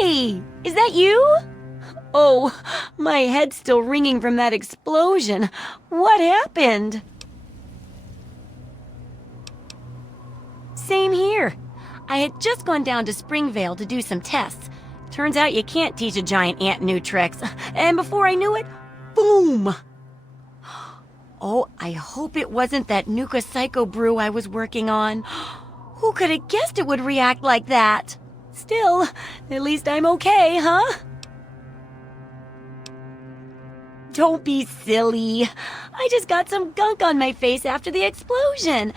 Hey! Is that you? Oh, my head's still ringing from that explosion. What happened? Same here. I had just gone down to Springvale to do some tests. Turns out you can't teach a giant ant new tricks. And before I knew it, boom! Oh, I hope it wasn't that Nuka Psycho brew I was working on. Who could have guessed it would react like that? Still, at least I'm okay, huh? Don't be silly. I just got some gunk on my face after the explosion.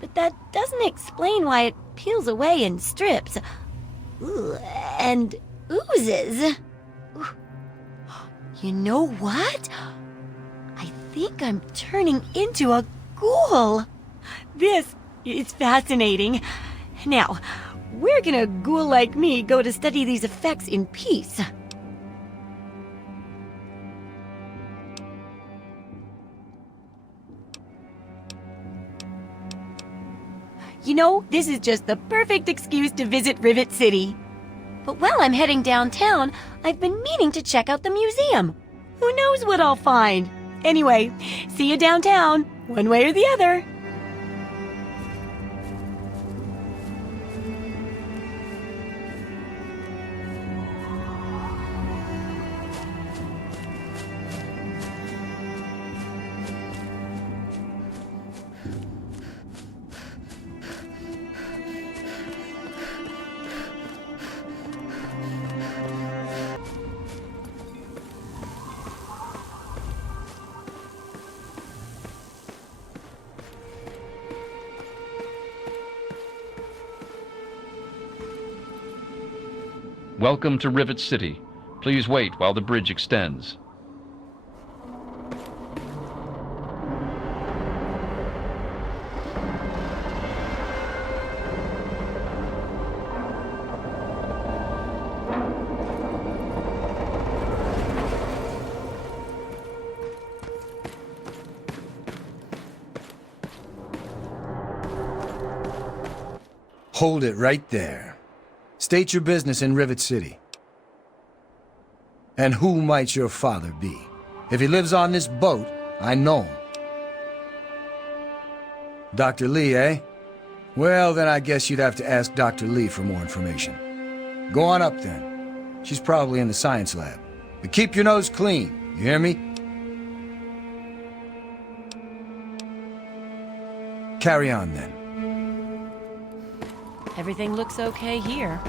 But that doesn't explain why it peels away in strips. Ooh, and oozes. You know what? I think I'm turning into a ghoul. This is fascinating. Now, where can a ghoul like me go to study these effects in peace? You know, this is just the perfect excuse to visit Rivet City. But while I'm heading downtown, I've been meaning to check out the museum. Who knows what I'll find? Anyway, see you downtown, one way or the other. Welcome to Rivet City. Please wait while the bridge extends. Hold it right there. State your business in Rivet City. And who might your father be? If he lives on this boat, I know him. Dr. Lee, eh? Well, then I guess you'd have to ask Dr. Lee for more information. Go on up then. She's probably in the science lab. But keep your nose clean, you hear me? Carry on then. Everything looks okay here.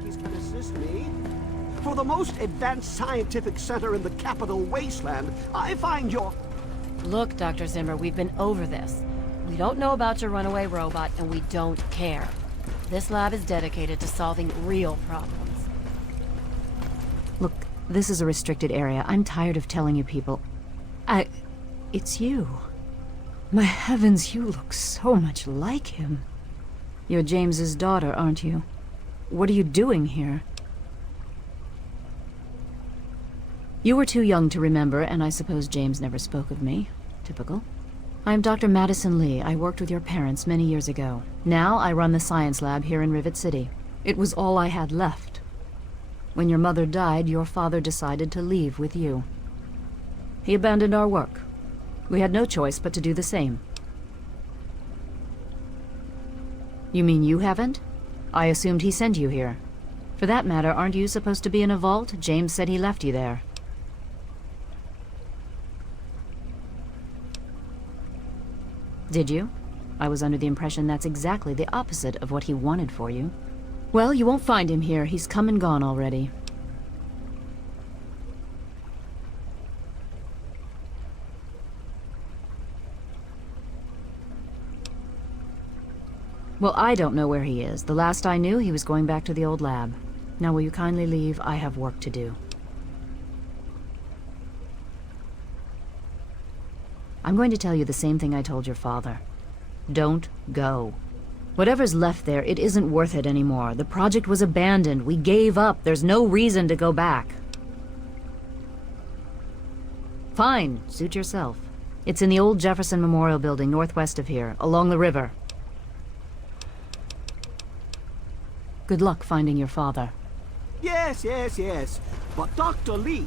Can assist me. For the most advanced scientific center in the capital wasteland, I find your... Look, Dr. Zimmer, we've been over this. We don't know about your runaway robot, and we don't care. This lab is dedicated to solving real problems. Look, this is a restricted area. I'm tired of telling you people. It's you. My heavens, you look so much like him. You're James's daughter, aren't you? What are you doing here? You were too young to remember, and I suppose James never spoke of me. Typical. I'm Dr. Madison Lee. I worked with your parents many years ago. Now I run the science lab here in Rivet City. It was all I had left. When your mother died, your father decided to leave with you. He abandoned our work. We had no choice but to do the same. You mean you haven't? I assumed he sent you here. For that matter, aren't you supposed to be in a vault? James said he left you there. Did you? I was under the impression that's exactly the opposite of what he wanted for you. Well, you won't find him here. He's come and gone already. Well, I don't know where he is. The last I knew, he was going back to the old lab. Now will you kindly leave? I have work to do. I'm going to tell you the same thing I told your father. Don't go. Whatever's left there, it isn't worth it anymore. The project was abandoned. We gave up. There's no reason to go back. Fine. Suit yourself. It's in the old Jefferson Memorial Building, northwest of here, along the river. Good luck finding your father. Yes, yes, yes. But Dr. Lee...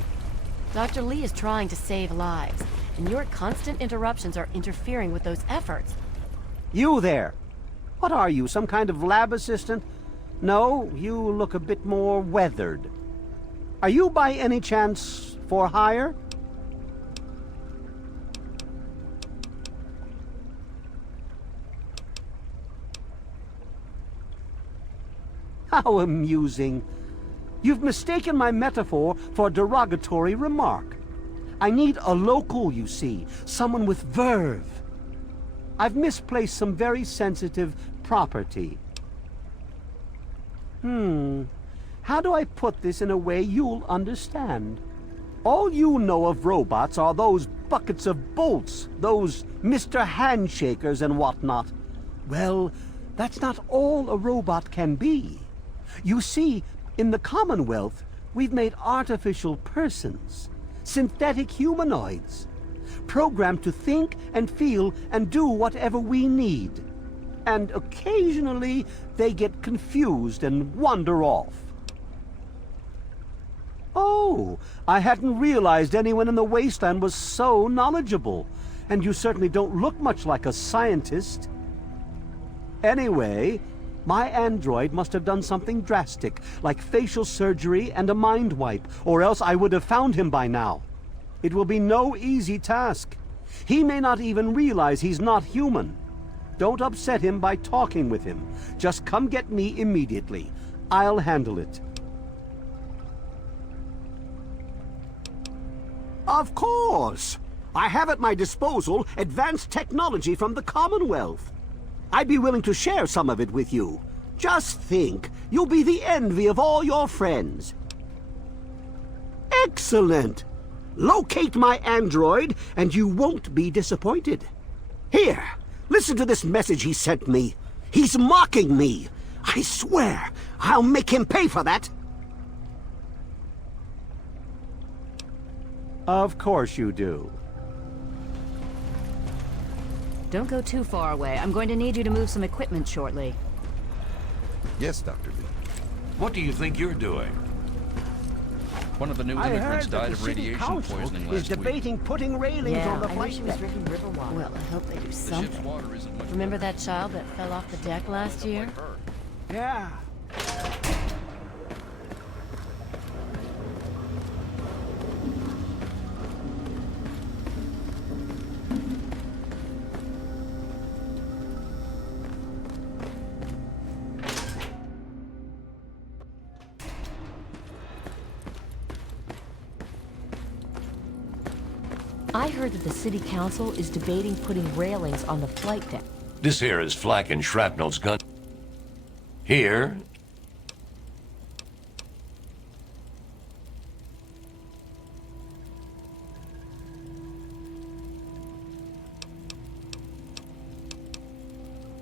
Dr. Lee is trying to save lives, and your constant interruptions are interfering with those efforts. You there! What are you, some kind of lab assistant? No, you look a bit more weathered. Are you by any chance for hire? How amusing. You've mistaken my metaphor for a derogatory remark. I need a local, you see, someone with verve. I've misplaced some very sensitive property. How do I put this in a way you'll understand? All you know of robots are those buckets of bolts, those Mr. Handshakers and whatnot. Well, that's not all a robot can be. You see, in the Commonwealth, we've made artificial persons, synthetic humanoids, programmed to think and feel and do whatever we need. And occasionally, they get confused and wander off. Oh, I hadn't realized anyone in the wasteland was so knowledgeable. And you certainly don't look much like a scientist. Anyway, my android must have done something drastic, like facial surgery and a mind wipe, or else I would have found him by now. It will be no easy task. He may not even realize he's not human. Don't upset him by talking with him. Just come get me immediately. I'll handle it. Of course! I have at my disposal advanced technology from the Commonwealth. I'd be willing to share some of it with you. Just think, you'll be the envy of all your friends. Excellent! Locate my android, and you won't be disappointed. Here, listen to this message he sent me. He's mocking me. I swear, I'll make him pay for that. Of course you do. Don't go too far away. I'm going to need you to move some equipment shortly. Yes, Dr. Lee. What do you think you're doing? One of the new I heard immigrants that died the of city radiation council poisoning is last week. debating putting railings on the I wish flight he was deck. drinking river water. Well, I hope they do The ship's something. water isn't much Remember better. that child that fell off the deck last year? Like her. Yeah. I heard that the city council is debating putting railings on the flight deck. This here is flak and shrapnel's gun. Here.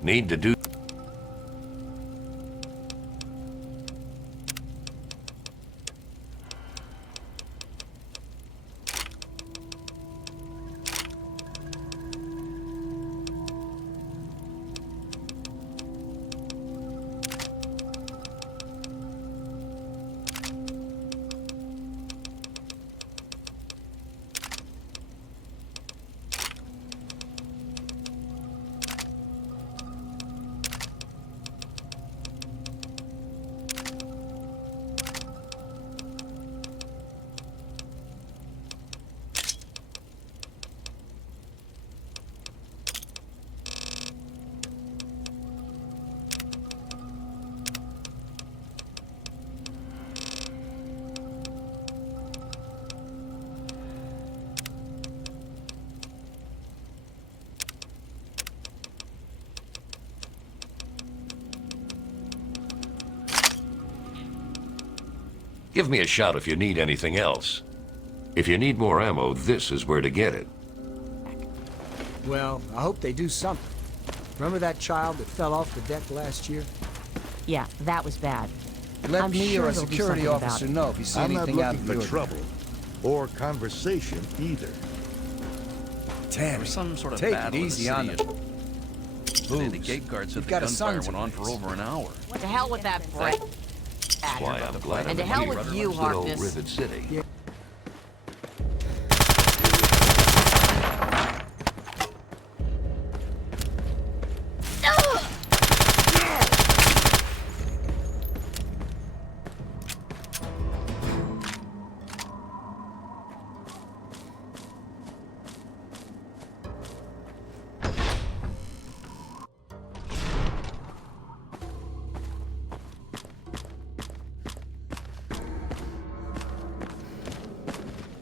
Need to do... Give me a shout if you need anything else. If you need more ammo, this is where to get it. Well, I hope they do something. Remember that child that fell off the deck last year? Yeah, that was bad. Let I'm me sure or a they'll do security something officer about it. know if you see I'm not anything out looking of the for ordinary. trouble or conversation either. Tammy, There was some sort of take battle it in easy the on city. them. Today, the Booze. gate guard said You've the got a gunfire son went on to for raise. over an hour. To hell with that Brett. That's why I'm glad And I'm to hell here. with you, Good old Harkness. Rivet City.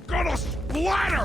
Gonna splatter!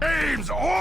Game's over!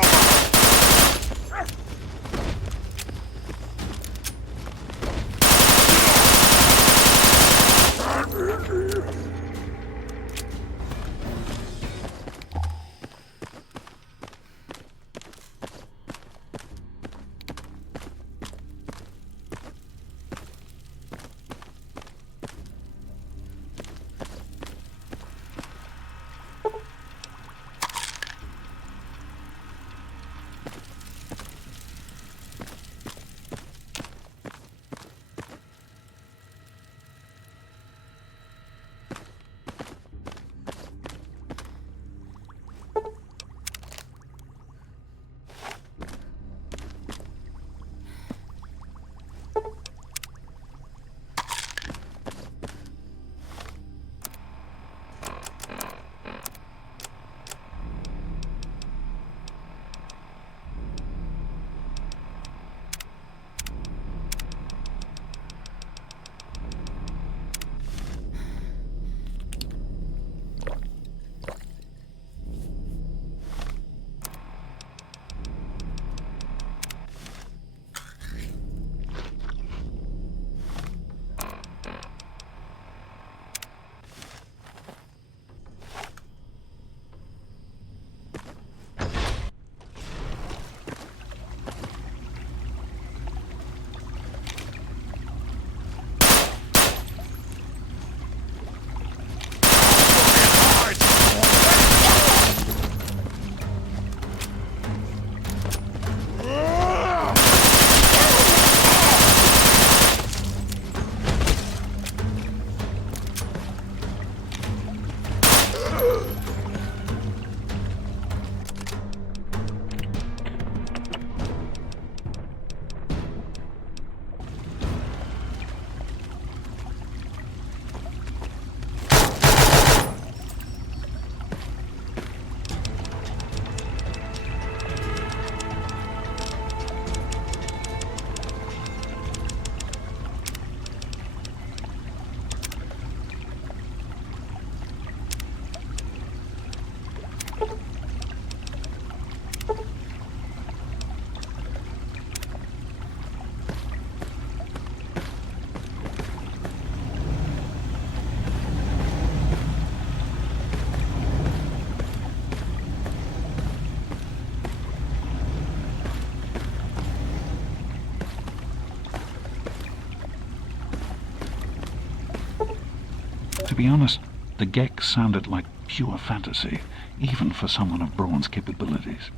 be honest, the Gek sounded like pure fantasy, even for someone of Braun's capabilities.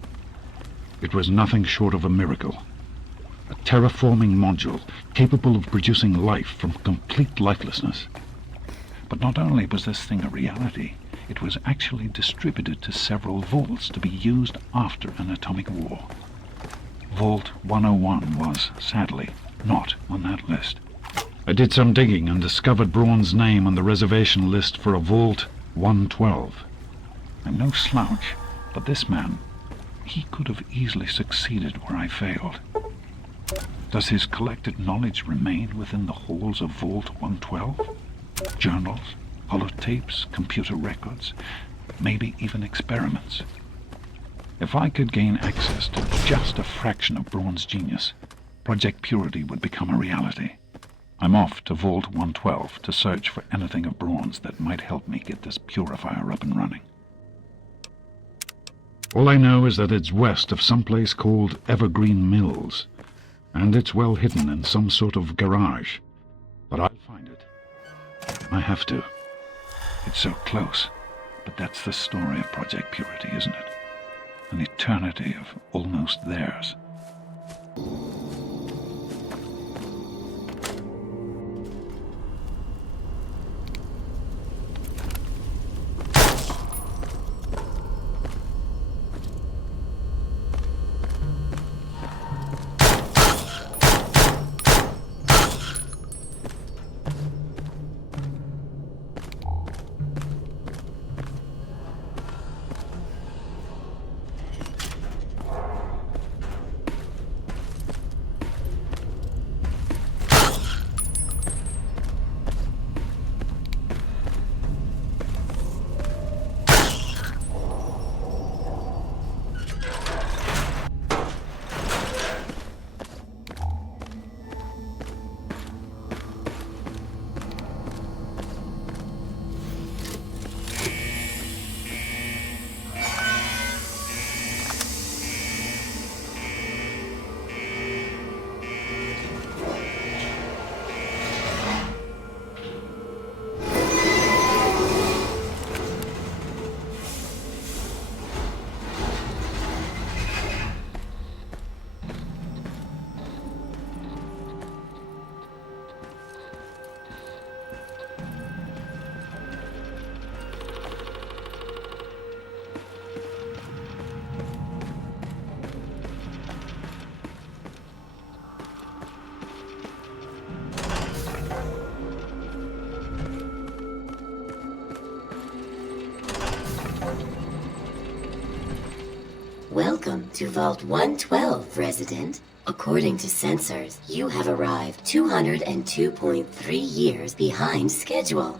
It was nothing short of a miracle. A terraforming module capable of producing life from complete lifelessness. But not only was this thing a reality, it was actually distributed to several vaults to be used after an atomic war. Vault 101 was, sadly, not on that list. I did some digging and discovered Braun's name on the reservation list for a Vault 112. I'm no slouch, but this man, he could have easily succeeded where I failed. Does his collected knowledge remain within the halls of Vault 112? Journals, holotapes, computer records, maybe even experiments. If I could gain access to just a fraction of Braun's genius, Project Purity would become a reality. I'm off to Vault 112 to search for anything of Braun's that might help me get this purifier up and running. All I know is that it's west of some place called Evergreen Mills, and it's well hidden in some sort of garage. But I'll find it. I have to. It's so close, but that's the story of Project Purity, isn't it? An eternity of almost theirs. Welcome to Vault 112, resident. According to sensors, you have arrived 202.3 years behind schedule.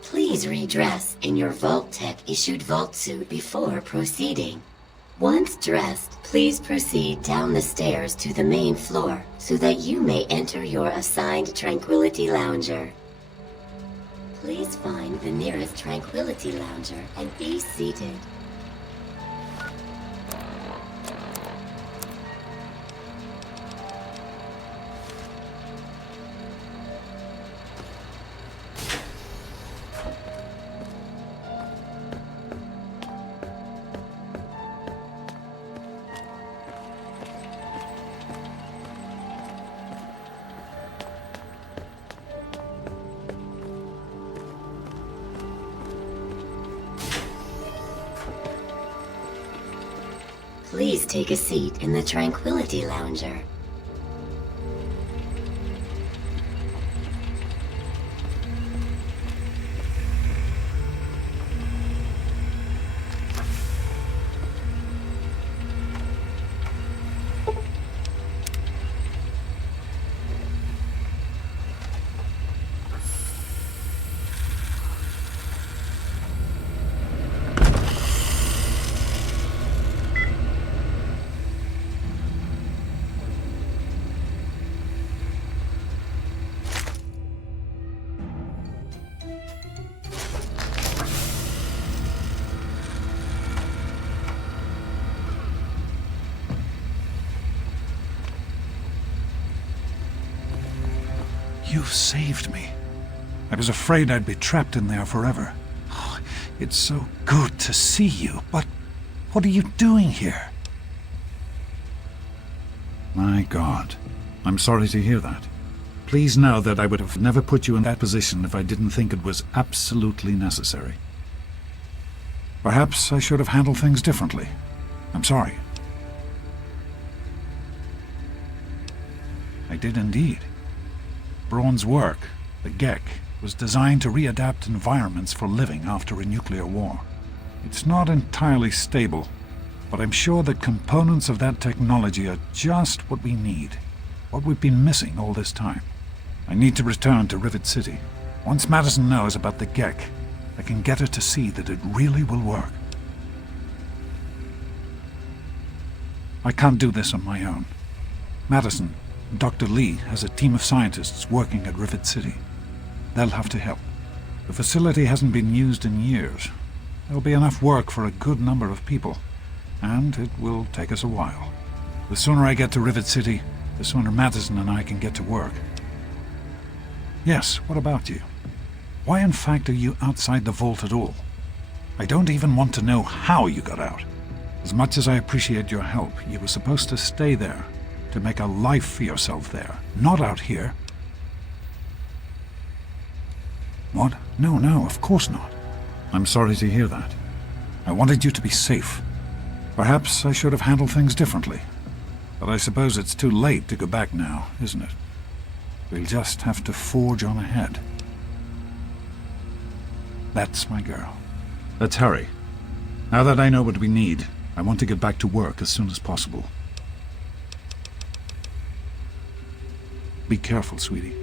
Please redress in your Vault-Tec-issued vault suit before proceeding. Once dressed, please proceed down the stairs to the main floor so that you may enter your assigned Tranquility Lounger. Please find the nearest Tranquility Lounger and be seated. Please take a seat in the Tranquility Lounger. You've saved me. I was afraid I'd be trapped in there forever. Oh, it's so good to see you, but what are you doing here? My God, I'm sorry to hear that. Please know that I would have never put you in that position if I didn't think it was absolutely necessary. Perhaps I should have handled things differently. I'm sorry. I did indeed. Braun's work, the GEC, was designed to readapt environments for living after a nuclear war. It's not entirely stable, but I'm sure that components of that technology are just what we need, what we've been missing all this time. I need to return to Rivet City. Once Madison knows about the GEC, I can get her to see that it really will work. I can't do this on my own. Madison, Dr. Lee has a team of scientists working at Rivet City. They'll have to help. The facility hasn't been used in years. There'll be enough work for a good number of people, and it will take us a while. The sooner I get to Rivet City, the sooner Madison and I can get to work. Yes, what about you? Why in fact are you outside the vault at all? I don't even want to know how you got out. As much as I appreciate your help, you were supposed to stay there, to make a life for yourself there, not out here. What? No, of course not. I'm sorry to hear that. I wanted you to be safe. Perhaps I should have handled things differently. But I suppose it's too late to go back now, isn't it? We'll just have to forge on ahead. That's my girl. Let's hurry. Now that I know what we need, I want to get back to work as soon as possible. Be careful, sweetie.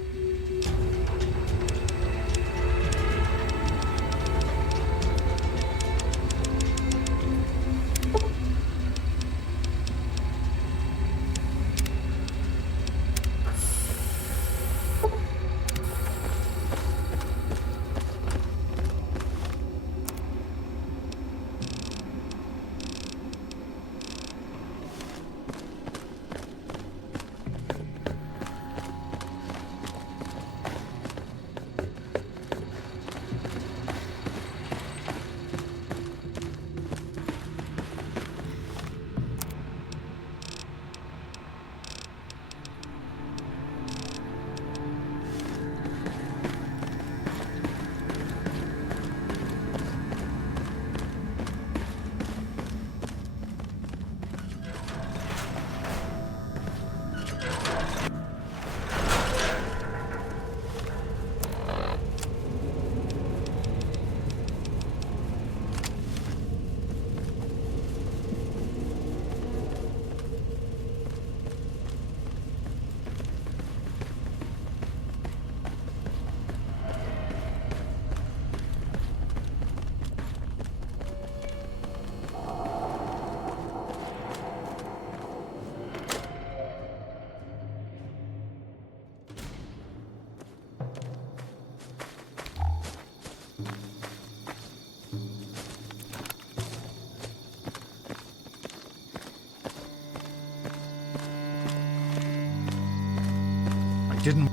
Didn't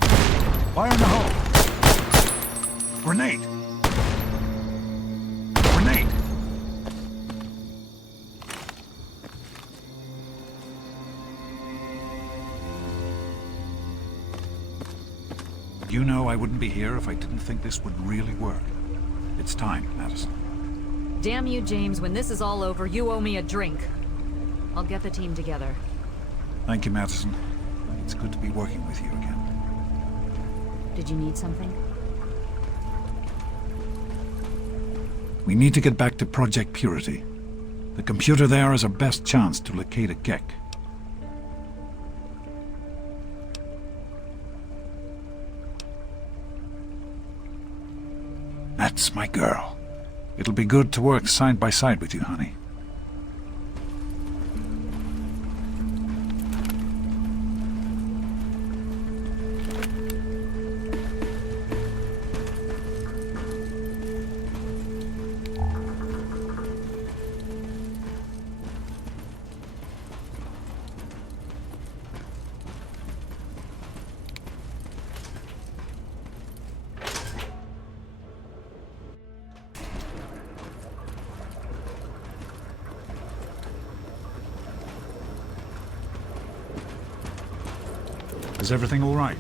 fire in the hole. Grenade. Grenade. You know I wouldn't be here if I didn't think this would really work. It's time, Madison. Damn you, James. When this is all over, you owe me a drink. I'll get the team together. Thank you, Madison. It's good to be working with you again. Did you need something? We need to get back to Project Purity. The computer there is our best chance to locate a GEC. That's my girl. It'll be good to work side by side with you, honey. Is everything all right?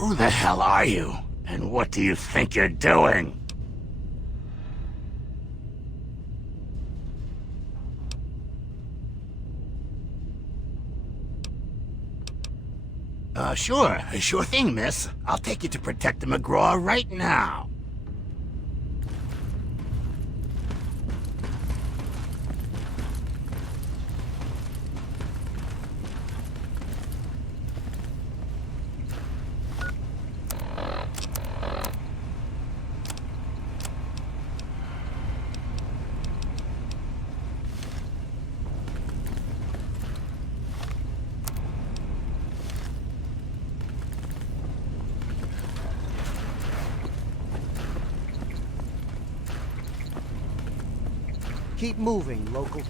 Who the hell are you? And what do you think you're doing? Sure thing, miss. I'll take you to Protector McGraw right now. Keep moving, local.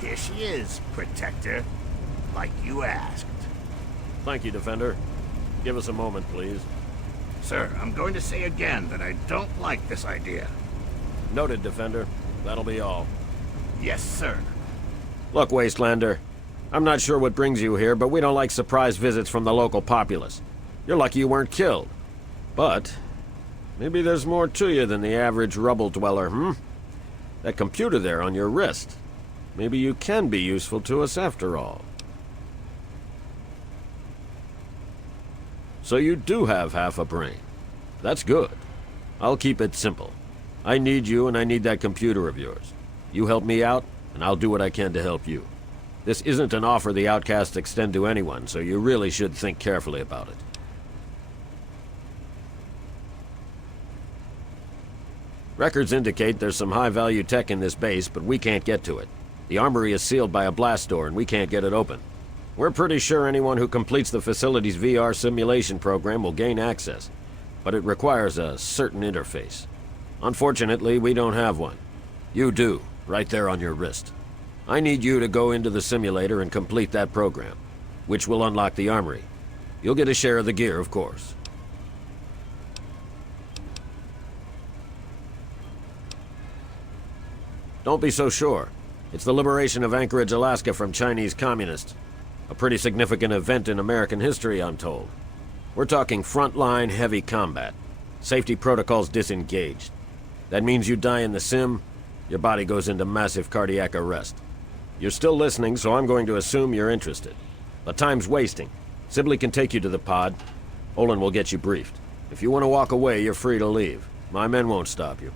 Here she is, Protector. Like you asked. Thank you, Defender. Give us a moment, please. Sir, I'm going to say again that I don't like this idea. Noted, Defender. That'll be all. Yes, sir. Look, Wastelander, I'm not sure what brings you here, but we don't like surprise visits from the local populace. You're lucky you weren't killed. But maybe there's more to you than the average rubble dweller, hmm? That computer there on your wrist. Maybe you can be useful to us after all. So you do have half a brain. That's good. I'll keep it simple. I need you and I need that computer of yours. You help me out, and I'll do what I can to help you. This isn't an offer the outcasts extend to anyone, so you really should think carefully about it. Records indicate there's some high-value tech in this base, but we can't get to it. The armory is sealed by a blast door, and we can't get it open. We're pretty sure anyone who completes the facility's VR simulation program will gain access, but it requires a certain interface. Unfortunately, we don't have one. You do, right there on your wrist. I need you to go into the simulator and complete that program, which will unlock the armory. You'll get a share of the gear, of course. Don't be so sure. It's the liberation of Anchorage, Alaska from Chinese communists. A pretty significant event in American history, I'm told. We're talking frontline heavy combat. Safety protocols disengaged. That means you die in the sim, your body goes into massive cardiac arrest. You're still listening, so I'm going to assume you're interested. But time's wasting. Sibley can take you to the pod. Olin will get you briefed. If you want to walk away, you're free to leave. My men won't stop you.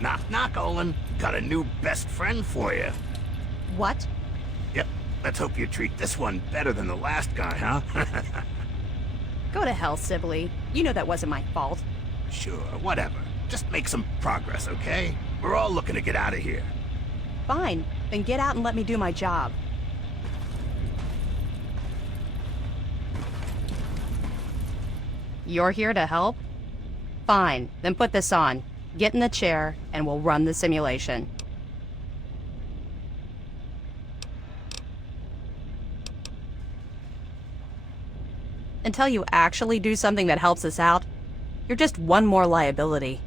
Knock, knock, Olin. Got a new best friend for you. What? Yep, let's hope you treat this one better than the last guy, huh? Go to hell, Sibley. You know that wasn't my fault. Sure, whatever. Just make some progress, okay? We're all looking to get out of here. Fine. Then get out and let me do my job. You're here to help? Fine. Then put this on. Get in the chair, and we'll run the simulation. Until you actually do something that helps us out, you're just one more liability.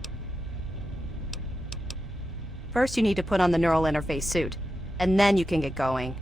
First, you need to put on the neural interface suit, and then you can get going.